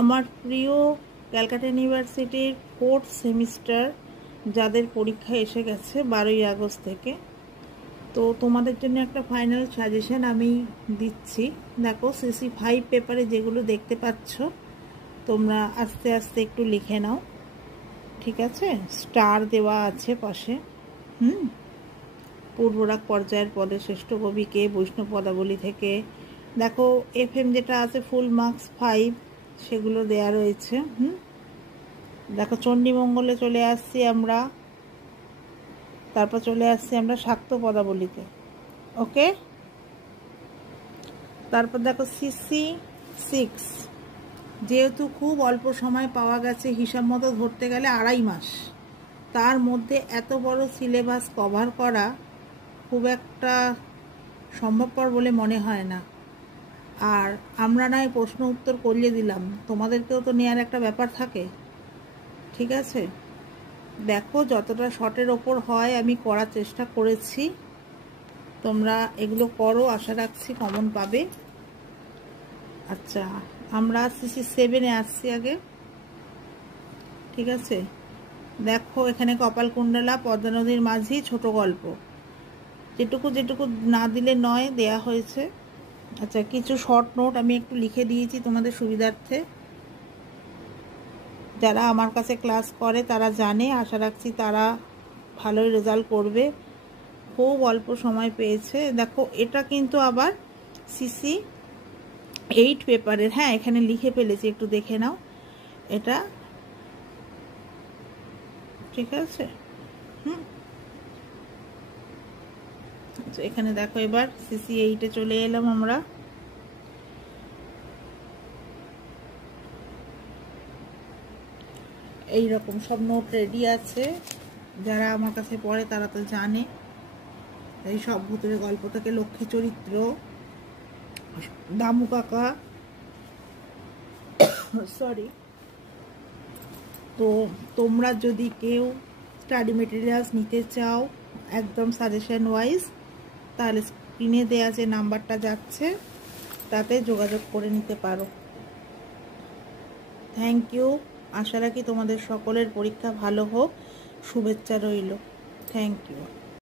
আমার প্রিয় ক্যালকাটা ইউনিভার্সিটির 4th সেমিস্টার যাদের পরীক্ষা এসে গেছে 12ই আগস্ট থেকে, তো তোমাদের জন্য একটা ফাইনাল সাজেশন আমি দিচ্ছি। দেখো, CC5 পেপারে যেগুলো দেখতে পাচ্ছ তোমরা আস্তে আস্তে একটু লিখে নাও, ঠিক আছে? স্টার দেওয়া আছে পাশে। পূর্বরাগ পর্যায়ের পদে শ্রেষ্ঠ কবি কে, বৈষ্ণব পদাবলী থেকে। দেখো, FM যেটা আছে ফুল মার্কস 5, সেগুলো দেয়া রয়েছে। দেখো, চণ্ডীমঙ্গলে চলে আসছি আমরা, তারপর চলে আসছি আমরা শাক্ত পদাবলীতে। ওকে, তারপর দেখো CC6, যেহেতু খুব অল্প সময় পাওয়া গেছে, হিসাব মতো ধরতে গেলে 2.5 মাস, তার মধ্যে এত বড় সিলেবাস কভার করা খুব একটা সম্ভবপর বলে মনে হয় না। আর আমরা নয় প্রশ্ন উত্তর করিয়ে দিলাম, তোমাদেরকেও তো নেওয়ার একটা ব্যাপার থাকে, ঠিক আছে? দেখো, যতটা শর্টের ওপর হয় আমি করার চেষ্টা করেছি, তোমরা এগুলো করো, আশা রাখছি কমন পাবে। আচ্ছা, আমরা CC7-এ আসছি আগে, ঠিক আছে? দেখো, এখানে কপালকুণ্ডলা, পদ্মা নদীর মাঝি, ছোট গল্প, যেটুকু যেটুকু না দিলে নয় দেয়া হয়েছে। আচ্ছা, কিছু শর্ট নোট আমি একটু লিখে দিয়েছি তোমাদের সুবিধার্থে। যারা আমার কাছে ক্লাস করে তারা জানে, আশা রাখছি তারা ভালোই রেজাল্ট করবে, খুব অল্প সময় পেয়েছে। দেখো, এটা কিন্তু আবার CC8 পেপারের, হ্যাঁ এখানে লিখে ফেলেছি, একটু দেখে নাও এটা, ঠিক আছে? আচ্ছা, এখানে দেখো, এবার CC8-এ চলে এলাম আমরা। এই রকম সব নোট রেডি আছে, যারা আমার কাছে পড়ে তারা তো জানে। এই সব ভূতের গল্প থেকে লক্ষ্মী চরিত্র, দামু কাকা, সরি। তো তোমরা যদি কেউ স্টাডি মেটেরিয়ালস নিতে চাও একদম সাজেশন ওয়াইজ, তাহলে স্ক্রিনে দেওয়া যে নাম্বারটা যাচ্ছে তাতে যোগাযোগ করে নিতে পারো। থ্যাংক ইউ, আশা রাখি তোমাদের সকলের পরীক্ষা ভালো হোক, শুভেচ্ছা রইল। Thank you.